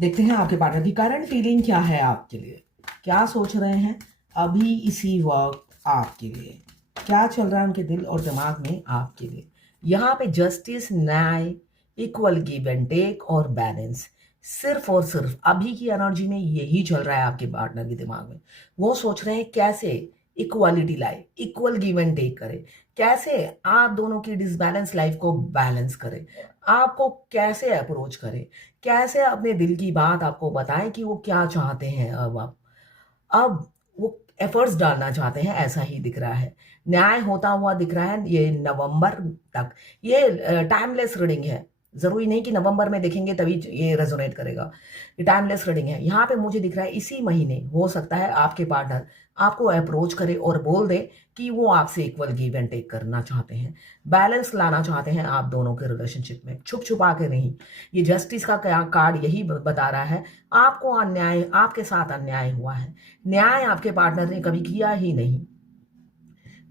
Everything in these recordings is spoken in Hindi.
देखते हैं आपके पार्टनर की करंट फीलिंग क्या है आपके लिए, क्या सोच रहे हैं अभी इसी वक्त आपके लिए, क्या चल रहा है उनके दिल और दिमाग में आपके लिए। यहाँ पे जस्टिस, न्याय, इक्वल गिव एंड टेक और बैलेंस, सिर्फ और सिर्फ अभी की एनर्जी में यही चल रहा है आपके पार्टनर के दिमाग में। वो सोच रहे हैं कैसे इक्वालिटी लाए, इक्वल गिव एंड टेक करे, कैसे आप दोनों की डिसबैलेंस लाइफ को बैलेंस करे, आपको कैसे अप्रोच करे, कैसे अपने दिल की बात आपको बताएं कि वो क्या चाहते हैं। अब वो एफर्ट्स डालना चाहते हैं, ऐसा ही दिख रहा है। न्याय होता हुआ दिख रहा है ये नवंबर तक। ये टाइमलेस रीडिंग है, जरूरी नहीं कि नवंबर में देखेंगे तभी ये रेजोनेट करेगा। ये टाइमलेस रीडिंग है। यहाँ पे मुझे दिख रहा है इसी महीने हो सकता है आपके पार्टनर आपको अप्रोच करे और बोल दे कि वो आपसे इक्वल गिव एंड टेक करना चाहते हैं, बैलेंस लाना चाहते हैं आप दोनों के रिलेशनशिप में, छुप छुपा के नहीं। ये जस्टिस का कार्ड यही बता रहा है आपको अन्याय, आपके साथ अन्याय हुआ है, न्याय आपके पार्टनर ने कभी किया ही नहीं।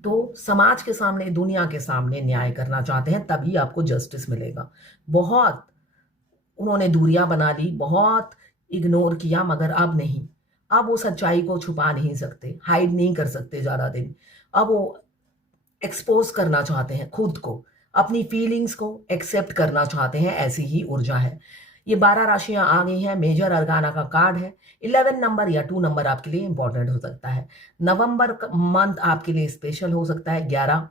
तो समाज के सामने, दुनिया के सामने न्याय करना चाहते हैं, तभी आपको जस्टिस मिलेगा। बहुत उन्होंने दूरियां बना ली, बहुत इग्नोर किया, मगर अब नहीं। अब वो सच्चाई को छुपा नहीं सकते, हाइड नहीं कर सकते ज्यादा दिन। अब वो एक्सपोज करना चाहते हैं खुद को, अपनी फीलिंग्स को एक्सेप्ट करना चाहते हैं, ऐसी ही ऊर्जा है। ये 12 राशियां आ गई हैं, मेजर अर्गाना का कार्ड है। 11 नंबर या 2 नंबर आपके लिए इंपॉर्टेंट हो सकता है। नवंबर मंथ आपके लिए स्पेशल हो सकता है, 11।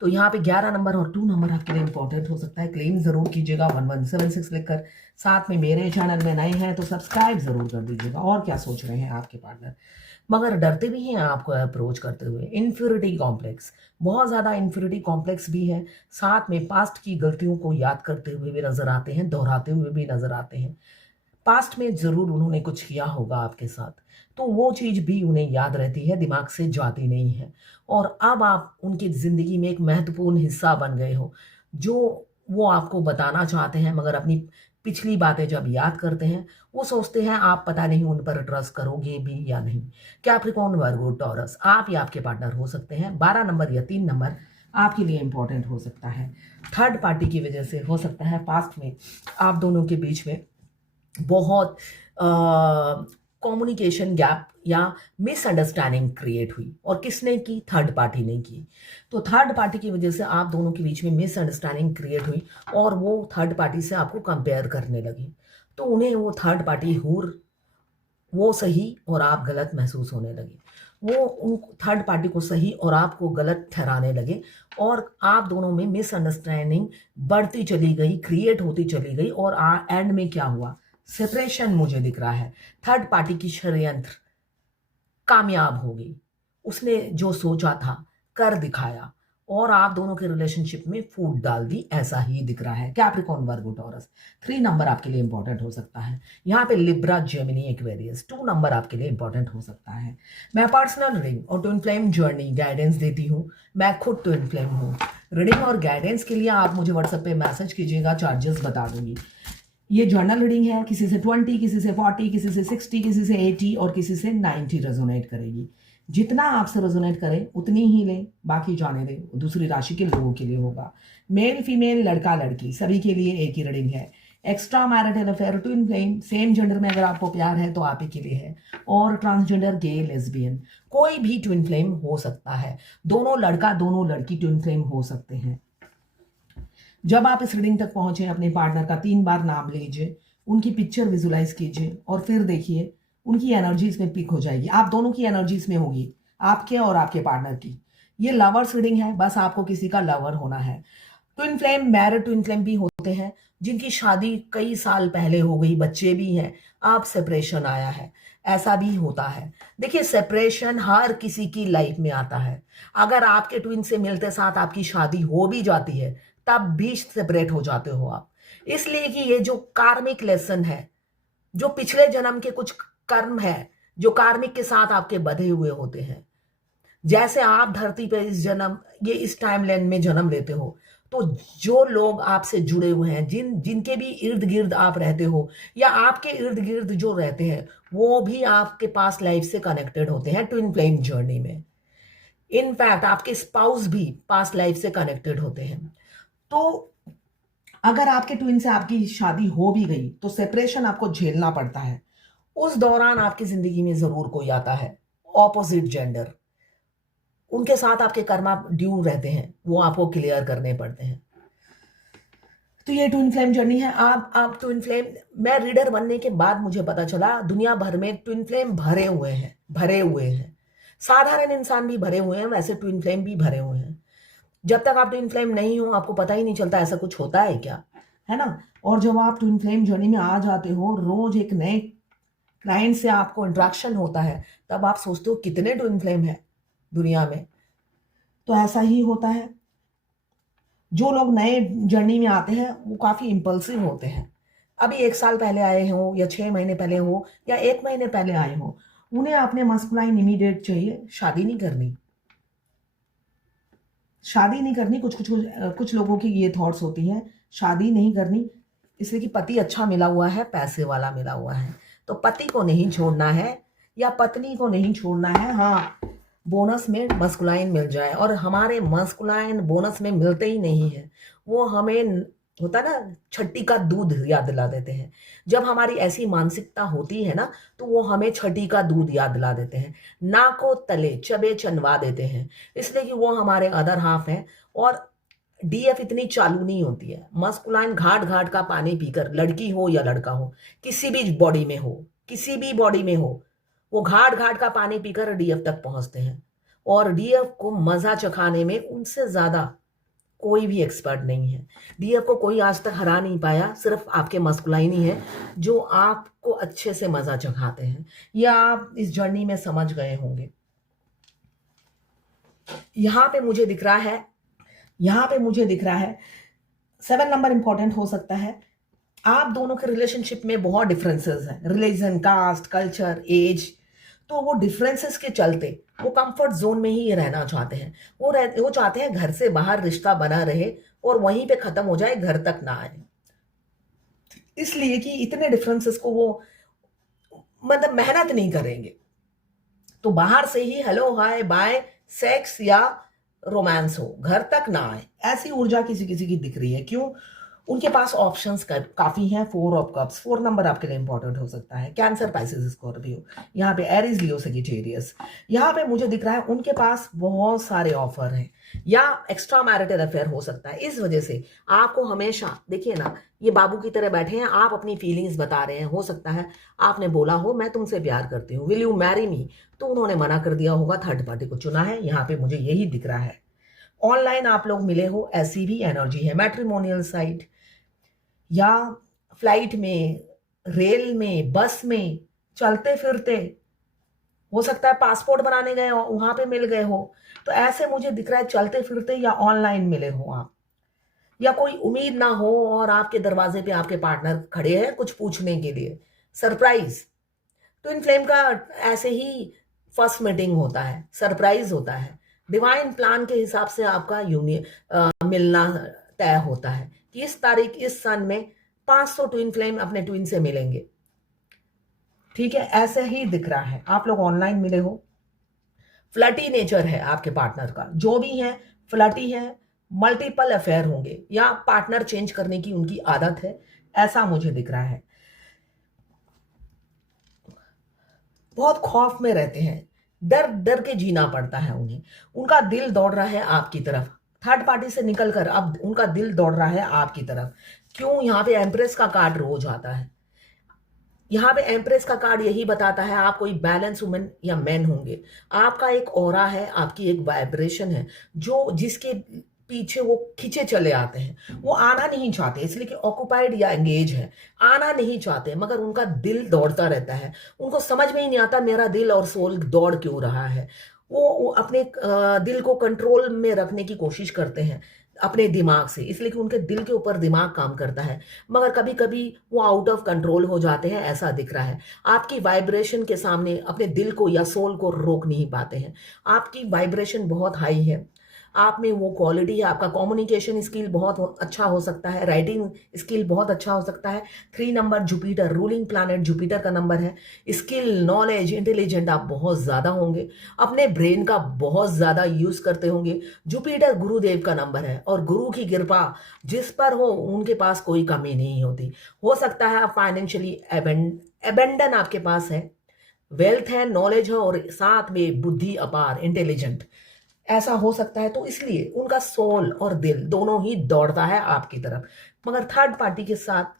तो यहाँ पे 11 नंबर और 2 नंबर आपके लिए इंपॉर्टेंट हो सकता है। क्लेम जरूर कीजिएगा 1176 लिखकर। साथ में मेरे चैनल में नए हैं तो सब्सक्राइब जरूर कर दीजिएगा। और क्या सोच रहे हैं आपके पार्टनर, मगर डरते भी हैं आपको अप्रोच करते हुए। इन्फ्योरिटी कॉम्प्लेक्स, बहुत ज़्यादा इन्फ्योरिटी कॉम्प्लेक्स भी है। साथ में पास्ट की गलतियों को याद करते हुए भी नजर आते हैं, दोहराते हुए भी नजर आते हैं। पास्ट में जरूर उन्होंने कुछ किया होगा आपके साथ, तो वो चीज भी उन्हें याद रहती है, दिमाग से जाती नहीं है। और अब आप उनकी जिंदगी में एक महत्वपूर्ण हिस्सा बन गए हो, जो वो आपको बताना चाहते हैं, मगर अपनी पिछली बातें जब याद करते हैं वो सोचते हैं आप पता नहीं उन पर ट्रस्ट करोगे भी या नहीं। कैप्रिकॉर्न, वर्गो, टॉरस, आप या आपके पार्टनर हो सकते हैं। 12 नंबर या 3 नंबर आपके लिए इंपॉर्टेंट हो सकता है। थर्ड पार्टी की वजह से हो सकता है पास्ट में आप दोनों के बीच में बहुत कम्युनिकेशन गैप या मिसअंडरस्टैंडिंग क्रिएट हुई। और किसने की? थर्ड पार्टी ने की। तो थर्ड पार्टी की वजह से आप दोनों के बीच में मिसअंडरस्टैंडिंग क्रिएट हुई और वो थर्ड पार्टी से आपको कंपेयर करने लगी। तो उन्हें वो थर्ड पार्टी हूर, वो सही और आप गलत महसूस होने लगे। वो उन थर्ड पार्टी को सही और आपको गलत ठहराने लगे और आप दोनों में मिसअंडरस्टैंडिंग बढ़ती चली गई, क्रिएट होती चली गई। और एंड में क्या हुआ? सेपरेशन मुझे दिख रहा है। थर्ड पार्टी की षड्यंत्र कामयाब हो गई, उसने जो सोचा था कर दिखाया और आप दोनों के रिलेशनशिप में फूट डाल दी, ऐसा ही दिख रहा है। कैप्रिकॉर्न, वर्गो, टॉरस, 3 नंबर आपके लिए इंपॉर्टेंट हो सकता है। यहाँ पे लिब्रा, जेमिनी, एक्वेरियस, 2 नंबर आपके लिए इंपॉर्टेंट हो सकता है। मैं पर्सनल रीडिंग और ट्विन फ्लेम जर्नी गाइडेंस देती हूँ। मैं खुद ट्विन फ्लेम हूँ। रीडिंग और गाइडेंस के लिए आप मुझे व्हाट्सएप पे मैसेज कीजिएगा, चार्जेस बता दूंगी। ये जर्नल रीडिंग है, किसी से 20, किसी से 40, किसी से 60, किसी से 80 और किसी से 90 रेजोनेट करेगी। जितना आपसे रेजोनेट करे उतनी ही लें, बाकी जाने दें, दूसरी राशि के लोगों के लिए होगा। मेल, फीमेल, लड़का, लड़की, सभी के लिए एक ही रीडिंग है। Extra marital affair, twin flame, same gender में अगर आपको प्यार है तो आप ही के लिए है। और ट्रांसजेंडर, गे, लेस्बियन, कोई भी ट्विन फ्लेम हो सकता है। दोनों लड़का दोनों लड़की ट्विन फ्लेम हो सकते हैं। जब आप इस रीडिंग तक पहुंचे, अपने पार्टनर का 3 बार नाम लीजिए, उनकी पिक्चर विजुलाइज कीजिए और फिर देखिए उनकी एनर्जी इसमें पिक हो जाएगी। आप दोनों की एनर्जी इसमें होगी, आपके और आपके पार्टनर की। ये लवर्स रीडिंग है, बस आपको किसी का लवर होना है। Twin flame, married twin flame भी होते हैं जिनकी शादी कई साल पहले हो गई, बच्चे भी हैं, अब सेपरेशन आया है, ऐसा भी होता है। देखिए, सेपरेशन हर किसी की लाइफ में आता है। अगर आपके ट्विन से मिलते साथ आपकी शादी हो भी जाती है तब भी सेपरेट हो जाते हो आप। इसलिए कि ये जो कार्मिक लेसन है, जो पिछले जन्म के कुछ कर्म है जो कार्मिक के साथ आपके बंधे हुए होते हैं। जैसे आप धरती पे इस जन्म, ये इस टाइम लाइन में जन्म लेते हो, तो जो लोग आपसे जुड़े हुए हैं, जिनके भी इर्द गिर्द आप रहते हो या आपके इर्द गिर्द जो रहते हैं, वो भी आपके पास लाइफ से कनेक्टेड होते हैं ट्विन फ्लेम जर्नी में। इनफैक्ट आपके स्पाउस भी पास्ट लाइफ से कनेक्टेड होते हैं। तो अगर आपके ट्विन से आपकी शादी हो भी गई तो सेपरेशन आपको झेलना पड़ता है। उस दौरान आपकी जिंदगी में जरूर कोई आता है ऑपोजिट जेंडर, उनके साथ आपके कर्मा ड्यू रहते हैं, वो आपको क्लियर करने पड़ते हैं। तो ये ट्विन फ्लेम जर्नी है। आप ट्विन फ्लेम, मैं रीडर बनने के बाद मुझे पता चला दुनिया भर में ट्विन फ्लेम भरे हुए हैं, भरे हुए हैं। साधारण इंसान भी भरे हुए हैं, वैसे ट्विन फ्लेम भी भरे हुए हैं। जब तक आप ट्विन फ्लेम नहीं हो आपको पता ही नहीं चलता ऐसा कुछ होता है क्या, है ना। और जब आप ट्विन फ्लेम जर्नी में आ जाते हो, रोज एक नए क्लाइंट से आपको इंट्रैक्शन होता है, तब आप सोचते हो कितने ट्विन फ्लेम है दुनिया में। तो ऐसा ही होता है। जो लोग नए जर्नी में आते हैं वो काफी इंपल्सिव होते हैं। अभी 1 साल पहले आए हो या 6 महीने पहले हो या 1 महीने पहले आए हो, उन्हें अपने मस्कुलाइन इमीडिएट चाहिए, शादी नहीं करनी। शादी नहीं करनी, कुछ लोगों की ये थॉट्स होती हैं, शादी नहीं करनी इसलिए कि पति अच्छा मिला हुआ है, पैसे वाला मिला हुआ है, तो पति को नहीं छोड़ना है या पत्नी को नहीं छोड़ना है। हाँ, बोनस में मस्कुलाइन मिल जाए, और हमारे मस्कुलाइन बोनस में मिलते ही नहीं है। वो हमें होता ना, छठी का दूध याद दिला देते हैं। जब हमारी ऐसी मानसिकता होती है ना, तो वो हमें छठी का दूध याद दिला देते हैं, नाको तले चबे चनवा देते हैं, इसलिए कि वो हमारे अदर हाफ हैं। और डीएफ इतनी चालू नहीं होती है। मस्कुलाइन घाट घाट का पानी पीकर, लड़की हो या लड़का हो, किसी भी बॉडी में हो, किसी भी बॉडी में हो, वो घाट घाट का पानी पीकर डीएफ तक पहुंचते हैं। और डीएफ को मजा चखाने में उनसे ज्यादा कोई भी एक्सपर्ट नहीं है। डीएफ को कोई आज तक हरा नहीं पाया, सिर्फ आपके मस्कुलाइन ही है जो आपको अच्छे से मजा चखाते हैं। या आप इस जर्नी में समझ गए होंगे। यहां पे मुझे दिख रहा है 7 नंबर इंपॉर्टेंट हो सकता है। आप दोनों के रिलेशनशिप में बहुत डिफरेंसेस हैं, रिलीजन, कास्ट, कल्चर, एज। तो वो डिफरेंसेस के चलते वो कंफर्ट जोन में ही रहना चाहते हैं। वो चाहते हैं घर से बाहर रिश्ता बना रहे और वहीं पे खत्म हो जाए, घर तक ना आए। इसलिए कि इतने डिफरेंसेस को वो मतलब मेहनत नहीं करेंगे, तो बाहर से ही हेलो हाय बाय सेक्स या रोमांस हो, घर तक ना आए। ऐसी ऊर्जा किसी किसी की दिख रही है। क्यों? उनके पास ऑप्शंस काफी हैं। 4 ऑफ कप्स, 4 नंबर आपके लिए इंपॉर्टेंट हो सकता है। कैंसर, पाइसेस, स्कॉर्पियो, यहाँ पे एरीज, लियो, सजिटेरियस। यहाँ पे मुझे दिख रहा है उनके पास बहुत सारे ऑफर हैं, या एक्स्ट्रा मैरिटल अफेयर हो सकता है। इस वजह से आपको हमेशा, देखिए ना, ये बाबू की तरह बैठे हैं, आप अपनी फीलिंग्स बता रहे हैं। हो सकता है आपने बोला हो मैं तुमसे प्यार करती हूँ, विल यू मैरी मी, तो उन्होंने मना कर दिया होगा, थर्ड पार्टी को चुना है। यहाँ पे मुझे यही दिख रहा है। ऑनलाइन आप लोग मिले हो, ऐसी भी एनर्जी है। मैट्रिमोनियल साइट, या फ्लाइट में, रेल में, बस में, चलते फिरते, हो सकता है पासपोर्ट बनाने गए हो, वहां पे मिल गए हो। तो ऐसे मुझे दिख रहा है चलते फिरते या ऑनलाइन मिले हो आप, या कोई उम्मीद ना हो और आपके दरवाजे पे आपके पार्टनर खड़े हैं कुछ पूछने के लिए, सरप्राइज। ट्विन फ्लेम का ऐसे ही फर्स्ट मीटिंग होता है, सरप्राइज होता है। डिवाइन प्लान के हिसाब से आपका मिलना तय होता है कि इस तारीख, इस सन में 500 ट्विन फ्लेम अपने ट्विन से मिलेंगे। ठीक है, ऐसे ही दिख रहा है। आप लोग ऑनलाइन मिले हो, फ्लर्टी नेचर है आपके पार्टनर का, जो भी है फ्लर्टी है, मल्टीपल अफेयर होंगे, या पार्टनर चेंज करने की उनकी आदत है, ऐसा मुझे दिख रहा है। बहुत खौफ में रहते हैं, डर डर के जीना पड़ता है उन्हें। उनका दिल दौड़ रहा है आपकी तरफ, थर्ड पार्टी से निकलकर अब उनका दिल दौड़ रहा है आपकी तरफ। क्यों? यहाँ पे एम्प्रेस का कार्ड रोज आता है। यहाँ पे एम्प्रेस का कार्ड यही बताता है आप कोई बैलेंस वुमेन या मैन होंगे। आपका एक ऑरा है, आपकी एक वाइब्रेशन है, जो जिसके पीछे वो खींचे चले आते हैं। वो आना नहीं चाहते, इसलिए कि ऑक्युपाइड या एंगेज है, आना नहीं चाहते, मगर उनका दिल दौड़ता रहता है। उनको समझ में ही नहीं आता मेरा दिल और सोल दौड़ क्यों रहा है। वो अपने दिल को कंट्रोल में रखने की कोशिश करते हैं अपने दिमाग से, इसलिए कि उनके दिल के ऊपर दिमाग काम करता है, मगर कभी कभी वो आउट ऑफ कंट्रोल हो जाते हैं, ऐसा दिख रहा है। आपकी वाइब्रेशन के सामने अपने दिल को या सोल को रोक नहीं पाते हैं। आपकी वाइब्रेशन बहुत हाई है, आप में वो क्वालिटी है, आपका कम्युनिकेशन स्किल बहुत अच्छा हो सकता है, राइटिंग स्किल बहुत अच्छा हो सकता है। 3 number Jupiter, ruling planet Jupiter का नंबर है। स्किल, नॉलेज, इंटेलिजेंट आप बहुत ज़्यादा होंगे, अपने ब्रेन का बहुत ज़्यादा यूज़ करते होंगे। जुपिटर गुरुदेव का नंबर है और गुरु की कृपा जिस पर हो उनके पास कोई कमी नहीं होती। हो सकता है आप फाइनेंशियली एबेंडन आपके पास है, वेल्थ है, नॉलेज है और साथ में बुद्धि अपार, इंटेलिजेंट, ऐसा हो सकता है। तो इसलिए उनका सोल और दिल दोनों ही दौड़ता है आपकी तरफ। मगर थर्ड पार्टी के साथ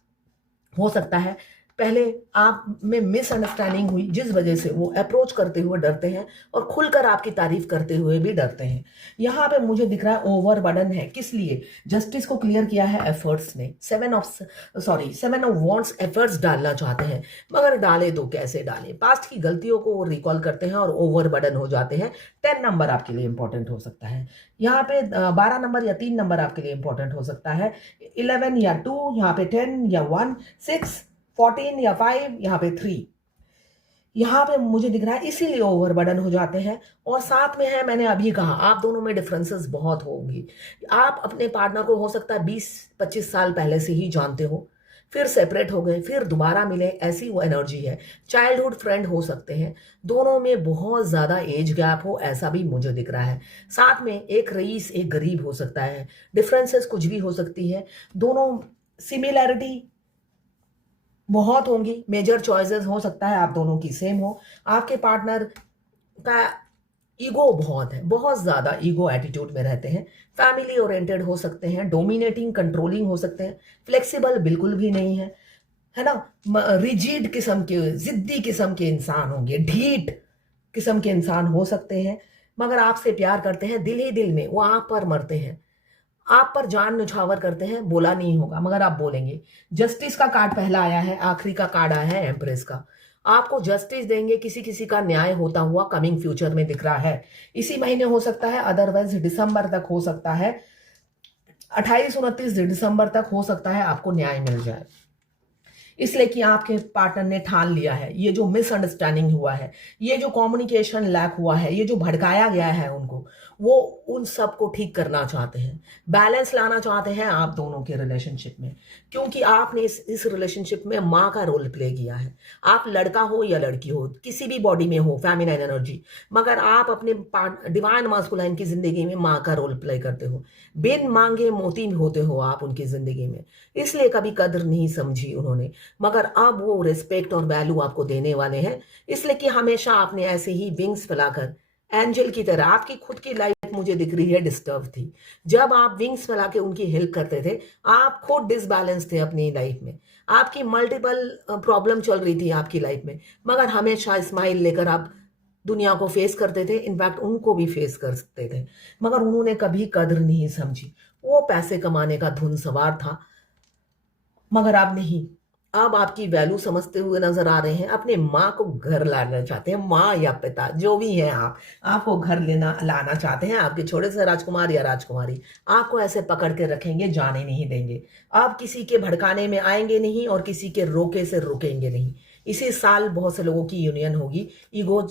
हो सकता है पहले आप में मिसअंडरस्टैंडिंग हुई, जिस वजह से वो अप्रोच करते हुए डरते हैं और खुलकर आपकी तारीफ करते हुए भी डरते हैं। यहाँ पे मुझे दिख रहा है ओवरबर्डन है। किस लिए? जस्टिस को क्लियर किया है एफर्ट्स ने। 7 ऑफ एफर्ट्स डालना चाहते हैं, मगर डाले तो कैसे डालें? पास्ट की गलतियों को वो रिकॉल करते हैं और ओवरबर्डन हो जाते हैं। 10 नंबर आपके लिए इंपॉर्टेंट हो सकता है। यहाँ पे 12 नंबर या 3 नंबर आपके लिए इंपॉर्टेंट हो सकता है। 11 या 2, यहाँ पे 10 या 1, 6, 14 या 5, यहाँ पे 3, यहाँ पे मुझे दिख रहा है, इसीलिए ओवरबर्डन हो जाते हैं। और साथ में है, मैंने अभी कहा, आप दोनों में डिफरेंसेस बहुत होगी। आप अपने पार्टनर को हो सकता है 20-25 साल पहले से ही जानते हो, फिर सेपरेट हो गए, फिर दोबारा मिले, ऐसी वो एनर्जी है। चाइल्डहुड फ्रेंड हो सकते हैं, दोनों में बहुत ज़्यादा एज गैप हो, ऐसा भी मुझे दिख रहा है। साथ में एक रईस एक गरीब हो सकता है। डिफरेंसेस कुछ भी हो सकती है, दोनों सिमिलैरिटी बहुत होंगी। मेजर चॉइसेस हो सकता है आप दोनों की सेम हो। आपके पार्टनर का ईगो बहुत है, बहुत ज़्यादा ईगो एटीट्यूड में रहते हैं। फैमिली ओरिएंटेड हो सकते हैं, डोमिनेटिंग कंट्रोलिंग हो सकते हैं, फ्लेक्सिबल बिल्कुल भी नहीं है ना। रिजिड किस्म के, जिद्दी किस्म के इंसान होंगे, ढीठ किस्म के इंसान हो सकते हैं। मगर आपसे प्यार करते हैं दिल ही दिल में, वो आप पर मरते हैं, आप पर जान न्यौछावर करते हैं। बोला नहीं होगा मगर आप बोलेंगे। जस्टिस का कार्ड पहला आया है, आखिरी का कार्ड आया है एम्प्रेस का। आपको जस्टिस देंगे, किसी किसी का न्याय होता हुआ कमिंग फ्यूचर में दिख रहा है। इसी महीने हो सकता है, अदरवाइज दिसंबर तक हो सकता है, 28-29 दिसंबर तक हो सकता है आपको न्याय मिल जाए। इसलिए कि आपके पार्टनर ने ठान लिया है, ये जो मिसअंडरस्टैंडिंग हुआ है, ये जो कम्युनिकेशन लैक हुआ है, ये जो भड़काया गया है उनको, वो उन सब को ठीक करना चाहते हैं, बैलेंस लाना चाहते हैं आप दोनों के रिलेशनशिप में। क्योंकि आपने इस रिलेशनशिप में माँ का रोल प्ले किया है। आप लड़का हो या लड़की हो, किसी भी बॉडी में हो, फेमिनाइन एनर्जी, मगर आप अपने डिवाइन मास्कुलाइन की जिंदगी में माँ का रोल प्ले करते हो। बिन मांगे मोती होते हो आप उनकी जिंदगी में, इसलिए कभी कदर नहीं समझी उन्होंने। मगर अब वो रिस्पेक्ट और वैल्यू आपको देने वाले हैं, इसलिए कि हमेशा आपने ऐसे ही विंग्स फैलाकर एंजल की तरह, आपकी खुद की लाइफ मुझे दिख रही है डिस्टर्ब थी। जब आप विंग्स फैला के उनकी हेल्प करते थे, आप खुद डिसबैलेंस थे अपनी लाइफ में, आपकी मल्टीपल प्रॉब्लम चल रही थी आपकी लाइफ में, मगर हमेशा स्माइल लेकर आप दुनिया को फेस करते थे, इनफैक्ट उनको भी फेस कर सकते थे। मगर उन्होंने कभी कदर नहीं समझी। वो पैसे कमाने का धुन सवार था, मगर अब नहीं। अब आपकी वैल्यू समझते हुए नजर आ रहे हैं, अपने माँ को घर लाना चाहते हैं, माँ या पिता जो भी हैं आप, आपको घर लाना चाहते हैं। आपके छोटे से राजकुमार या राजकुमारी आपको ऐसे पकड़ के रखेंगे, जाने नहीं देंगे। आप किसी के भड़काने में आएंगे नहीं और किसी के रोके से रुकेंगे नहीं। इसी साल बहुत से लोगों की यूनियन होगी। ईगो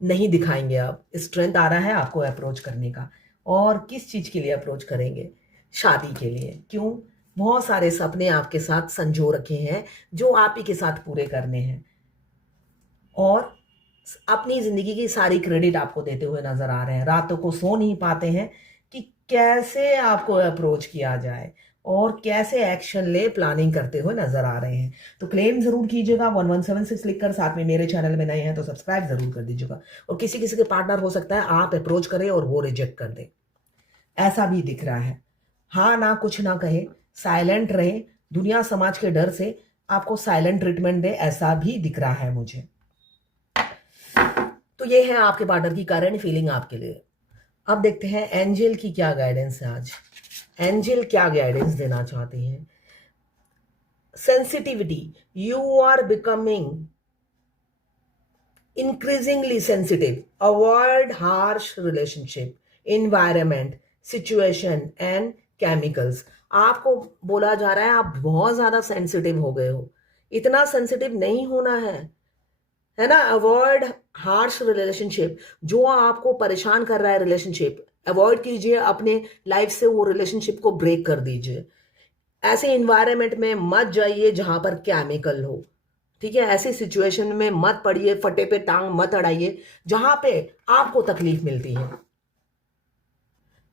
नहीं दिखाएंगे आप, स्ट्रेंथ आ रहा है आपको अप्रोच करने का। और किस चीज के लिए अप्रोच करेंगे? शादी के लिए। क्यों? बहुत सारे सपने आपके साथ संजो रखे हैं जो आप ही के साथ पूरे करने हैं, और अपनी जिंदगी की सारी क्रेडिट आपको देते हुए नजर आ रहे हैं। रातों को सो नहीं पाते हैं कि कैसे आपको अप्रोच किया जाए और कैसे एक्शन ले, प्लानिंग करते हुए नजर आ रहे हैं। तो क्लेम जरूर कीजिएगा 1176 लिखकर। साथ में मेरे चैनल में नए हैं तो सब्सक्राइब जरूर कर दीजिएगा। और किसी किसी के पार्टनर हो सकता है आप अप्रोच करें और वो रिजेक्ट कर दे, ऐसा भी दिख रहा है। हाँ ना कुछ ना कहे, साइलेंट रहे, दुनिया समाज के डर से आपको साइलेंट ट्रीटमेंट दे, ऐसा भी दिख रहा है मुझे। तो ये है आपके पार्टनर की करंट फीलिंग आपके लिए। अब देखते हैं एंजल की क्या गाइडेंस है आज। एंजल क्या गाइडेंस देना चाहते हैं? Sensitivity, you are becoming increasingly sensitive. Avoid harsh relationship, environment, situation and chemicals. आपको बोला जा रहा है आप बहुत ज्यादा सेंसिटिव हो गए हो, इतना सेंसिटिव नहीं होना है ना। अवॉइड हार्श रिलेशनशिप, जो आपको परेशान कर रहा है रिलेशनशिप, अवॉइड कीजिए, अपने लाइफ से वो रिलेशनशिप को ब्रेक कर दीजिए। ऐसे इन्वायरमेंट में मत जाइए जहां पर केमिकल हो, ठीक है। ऐसी सिचुएशन में मत पड़िए, फटे पे टांग मत अड़ाइए जहां पे आपको तकलीफ मिलती है।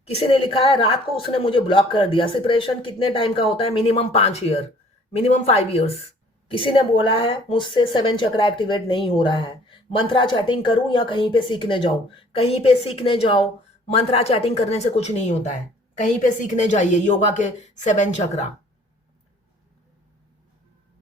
किसी ने लिखा है रात को उसने मुझे ब्लॉक कर दिया। सेपरेशन कितने टाइम का होता है? Minimum 5 year, minimum 5 years. किसी ने बोला है मुझसे 7 चक्र एक्टिवेट नहीं हो रहा है, मंत्रा चैटिंग करूं या कहीं पे सीखने जाऊं? कहीं पे सीखने जाओ, मंत्रा चैटिंग करने से कुछ नहीं होता है। कहीं पे सीखने जाइए योगा के 7 चक्रा,